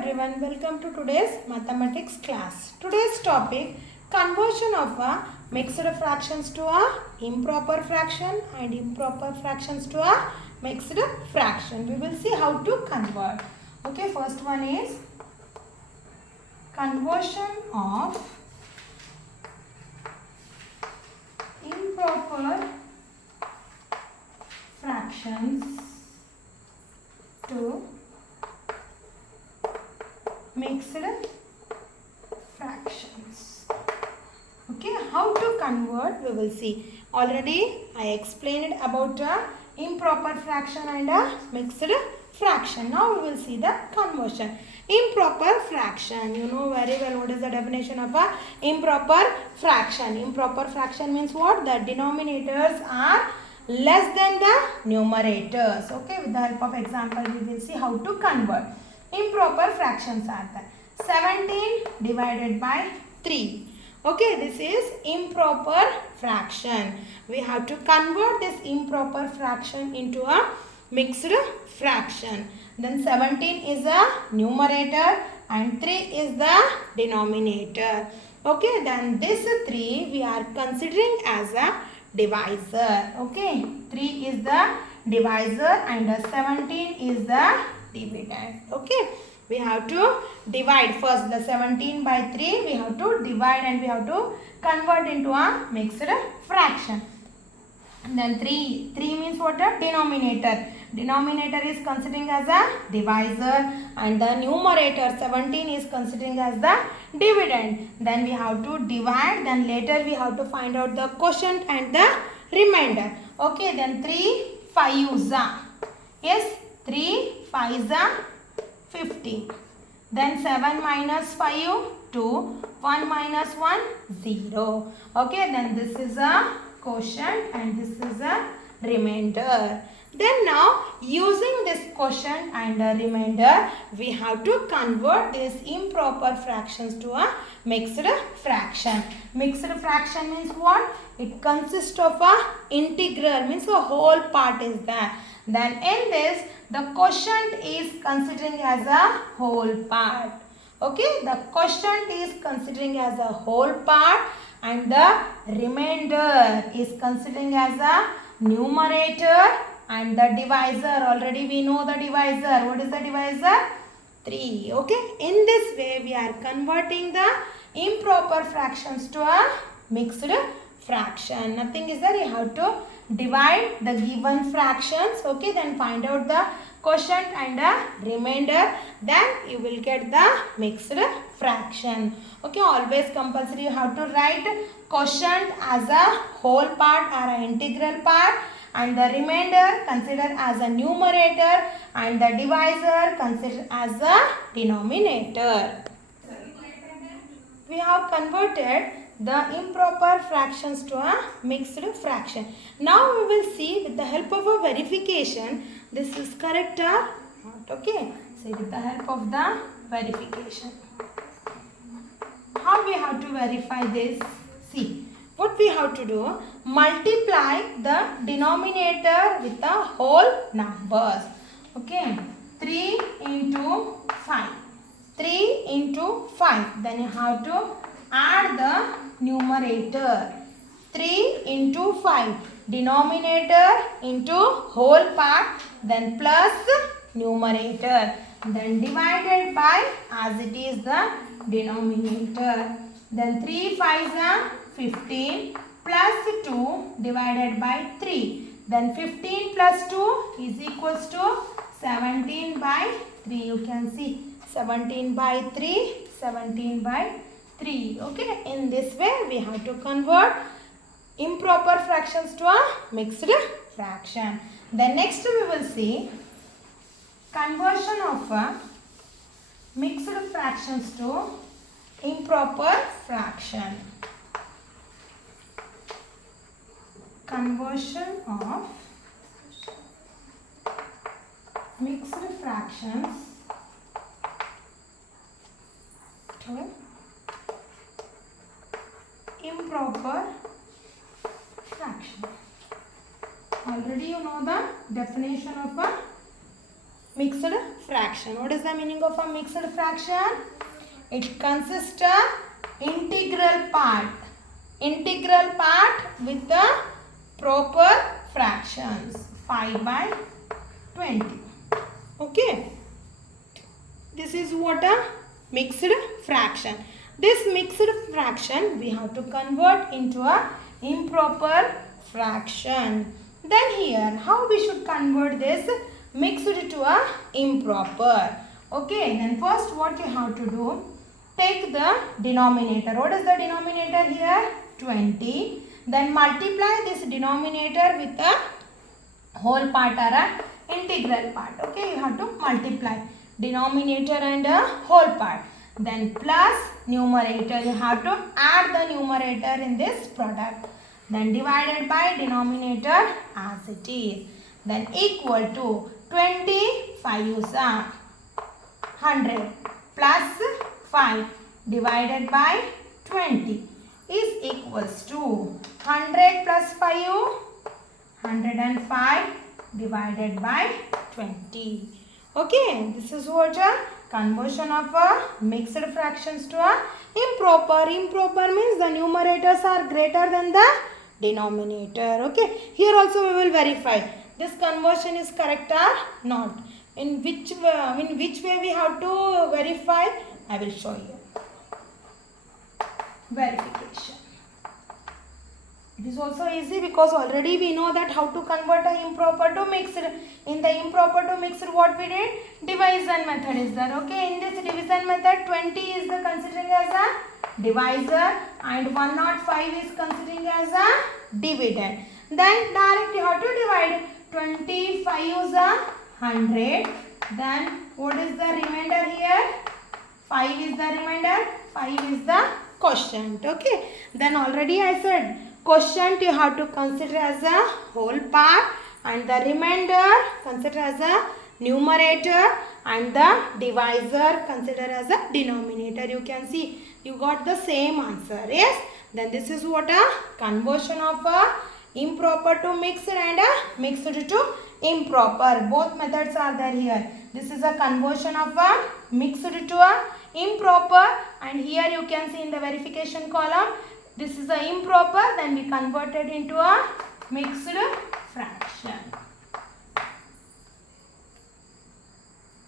everyone, welcome to today's mathematics class. Today's topic, conversion of a mixed fractions to a improper fraction and improper fractions to a mixed fraction. We will see how to convert. Okay, first one is conversion of improper fractions to mixed fractions. Okay, how to convert we will see. Already I explained about improper fraction and a mixed fraction. Now we will see the conversion. Improper fraction, you know very well what is the definition of a improper fraction. Improper fraction means what? The denominators are less than the numerators. Okay, with the help of example we will see how to convert. Improper fractions are there. 17 divided by 3. Okay, this is improper fraction. We have to convert this improper fraction into a mixed fraction. Then 17 is a numerator and 3 is the denominator. Okay, then this 3 we are considering as a divisor. Okay, 3 is the divisor and 17 is the dividend. Okay, we have to divide first the 17 by 3. We have to divide and we have to convert into a mixed fraction. And then 3 means what? A denominator. Denominator is considering as a divisor and the numerator 17 is considering as the dividend. Then we have to divide, then later we have to find out the quotient and the remainder. Okay, then 3 5s are. Yes, 3 5s are 50. Then 7 minus 5 2, 1 minus 1 0. Okay, then this is a quotient and this is a remainder. Then now using this quotient and a remainder we have to convert these improper fractions to a mixed fraction. Mixed fraction means what? It consists of a integral, means a whole part is there. Then in this the quotient is considering as a whole part. Okay, the quotient is considering as a whole part and the remainder is considering as a numerator and the divisor. Already we know the divisor. What is the divisor? 3. Okay, in this way we are converting the improper fractions to a mixed fraction. Nothing is there. You have to divide the given fractions. Okay, then find out the quotient and the remainder, then you will get the mixed fraction. Okay, always compulsory you have to write quotient as a whole part or an integral part and the remainder consider as a numerator and the divisor consider as a denominator. We have converted the improper fractions to a mixed fraction. Now we will see with the help of a verification this is correct or not. Okay, so with the help of the verification. How we have to verify this? See, what we have to do? Multiply the denominator with the whole numbers. Okay, 3 into 5. 3 into 5. Then you have to add the numerator. 3 into 5. Denominator into whole part. Then plus numerator. Then divided by as it is the denominator. Then 3 5s are 15 plus 2 divided by 3. Then 15 plus 2 is equals to 17 by 3. You can see 17 by 3, 17 by 3. Okay, in this way we have to convert improper fractions to a mixed fraction. Then next we will see conversion of mixed fractions to improper fraction. Conversion of mixed fractions to improper fraction. Already you know the definition of a mixed fraction. What is the meaning of a mixed fraction? It consists of integral part with the proper fractions 5 by 20. Okay, this is what a mixed fraction. This mixed fraction we have to convert into a improper fraction. Then here how we should convert this mixed to a improper? Okay, then first what you have to do, take the denominator. What is the denominator here? 20. Then multiply this denominator with the whole part or a integral part. Okay, you have to multiply denominator and a whole part. Then plus numerator, you have to add the numerator in this product. Then divided by denominator as it is. Then equal to 25 is 100 plus 5 divided by 20 is equals to 100 plus 5, 105 divided by 20. Okay, this is what a conversion of a mixed fractions to a improper. Improper means the numerators are greater than the denominator. Okay, here also we will verify this conversion is correct or not. In which way we have to verify, I will show you. Verification. It is also easy because already we know that how to convert a improper to mixed. In the improper to mixed, what we did? Division method is there. Okay, in this division method, 20 is the considering as a divisor and 105 is considering as a dividend. Then directly you have to divide. 25 is a 100. Then what is the remainder here? 5 is the remainder. 5 is the quotient. Okay. Then already I said quotient you have to consider as a whole part and the remainder consider as a numerator and the divisor consider as a denominator. You can see you got the same answer. Yes. Then this is what a conversion of a improper to mixed and a mixed to improper. Both methods are there here. This is a conversion of a mixed to a improper and here you can see in the verification column this is a improper, then we converted into a mixed fraction.